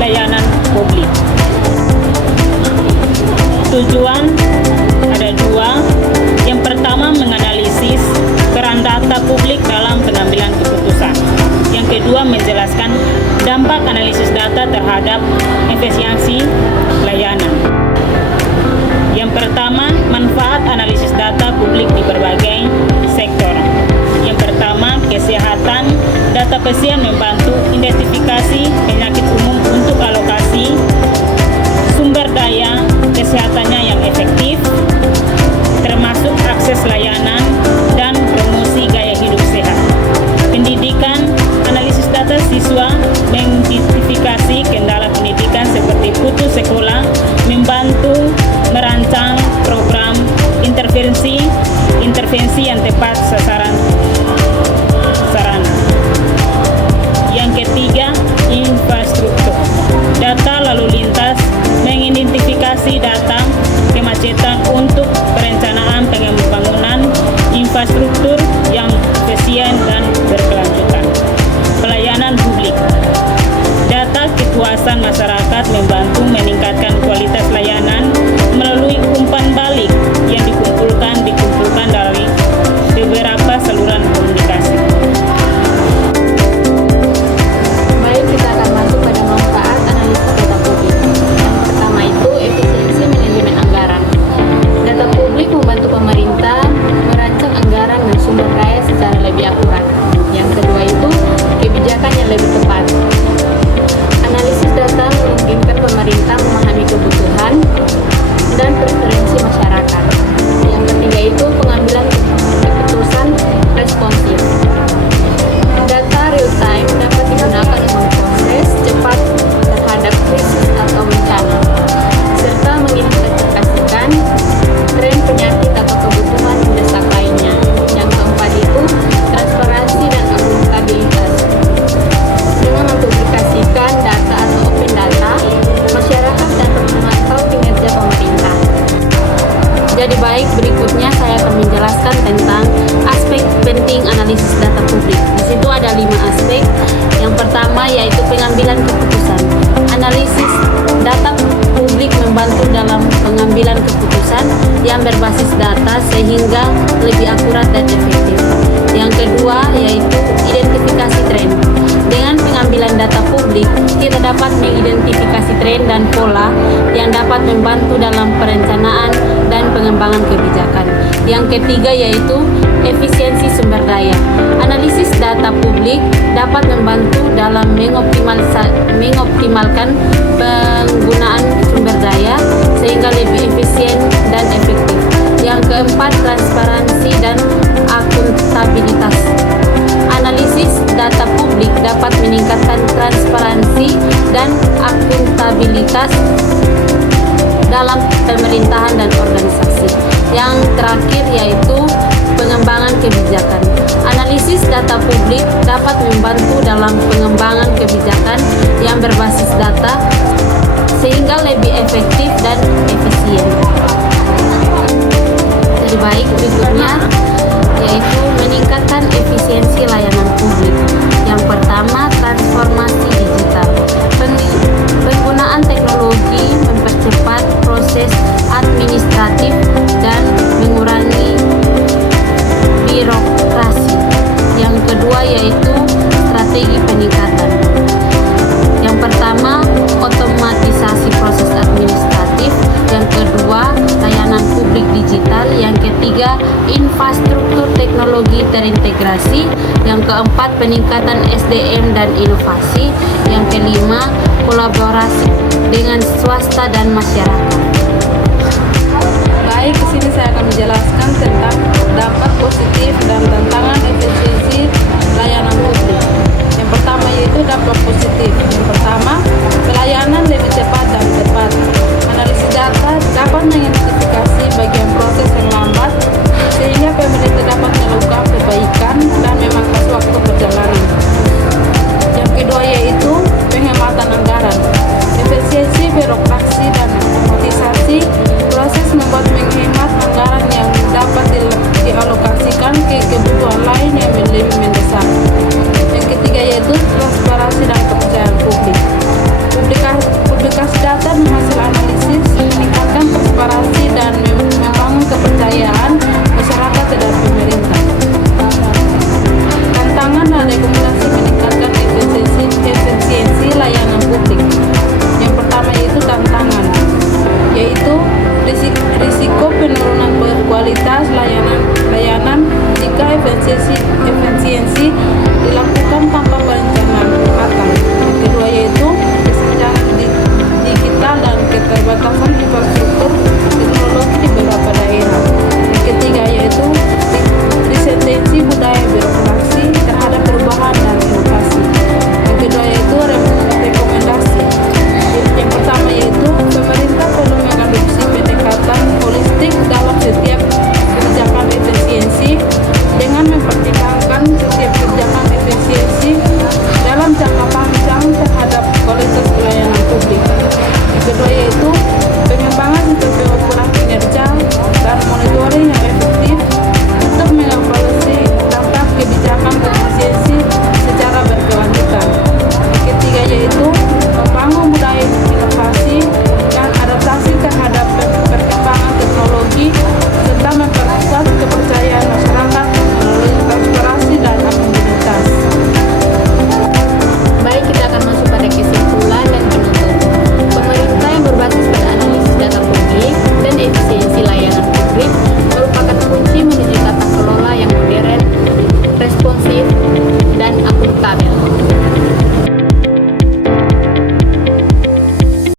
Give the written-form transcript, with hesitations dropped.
layanan publik. Tujuan ada dua. Yang pertama, menganalisis peran data publik dalam pengambilan keputusan. Yang kedua, menjelaskan dampak analisis data terhadap efisiensi layanan. Yang pertama, manfaat analisis data publik di berbagai sektor. Yang pertama, kesehatan. Data pasien membantu identifikasi penyakit umum untuk alokasi sumber daya kesehatannya yang efektif, termasuk akses layanan dan promosi gaya hidup sehat. Pendidikan, analisis data siswa mengidentifikasi kendala pendidikan seperti putus sekolah, membantu merancang program intervensi yang tepat sasaran. Yang ketiga, infrastruktur. Data lalu lintas mengidentifikasi data kemacetan untuk perencanaan pembangunan infrastruktur yang efisien dan berkelanjutan. Pelayanan publik. Data kepuasan masyarakat membantu meningkatkan kualitas layanan melalui umpan balik yang dikumpulkan dari beberapa saluran komunikasi. Baik, kita akan masuk pada manfaat analisis data publik. Yang pertama itu efisiensi manajemen anggaran. Data publik membantu pemerintah merancang anggaran dan sumber daya secara lebih akurat. Yang kedua itu kebijakan yang lebih tepat. Analisis data memungkinkan pemerintah memahami kebutuhan dan preferensi masyarakat. Yang ketiga itu pengambilan keputusan responsif. Data real time dapat digunakan untuk memproses cepat terhadap krisis atau bencana, serta mengidentifikasikan tren penyakit atau kebutuhan mendesak lainnya. Yang keempat itu transparansi dan akuntabilitas. Dengan mempublikasikan data atau open data, masyarakat dapat memantau kinerja pemerintah. Jadi baik, berikutnya saya akan menjelaskan tentang aspek penting analisis data publik. Di situ ada 5 aspek. Yang pertama yaitu pengambilan keputusan. Analisis data publik membantu dalam pengambilan keputusan yang berbasis data sehingga lebih akurat dan efektif. Yang kedua yaitu identifikasi tren. Dengan pengambilan data publik, kita dapat mengidentifikasi tren dan pola yang dapat membantu dalam perencanaan dan pengembangan kebijakan. Yang ketiga yaitu efisiensi sumber daya. Analisis data publik dapat membantu dalam mengoptimalkan penggunaan sumber daya sehingga lebih efisien dan efektif. Yang keempat, transparansi dan akuntabilitas. Analisis data publik dapat meningkatkan transparansi dan akuntabilitas dalam pemerintahan dan organisasi. Yang terakhir yaitu pengembangan kebijakan. Analisis data publik dapat membantu dalam pengembangan kebijakan yang berbasis data sehingga lebih efektif dan efisien. Jadi baik, berikutnya yaitu meningkatkan efisiensi layanan publik. Yang pertama, transformasi digital. Penggunaan teknologi mempercepat proses administratif dan mengurangi birokrasi. Yang kedua yaitu strategi peningkatan. Yang pertama, otomatisasi proses administratif. Yang kedua, layanan publik digital. Yang ketiga, infrastruktur teknologi terintegrasi. Yang keempat, peningkatan SDM dan inovasi. Yang kelima, kolaborasi dengan swasta dan masyarakat. Baik, di sini saya akan menjelaskan tentang dampak positif dan tantangan efisiensi layanan publik. Yang pertama yaitu dampak positif. Yang pertama,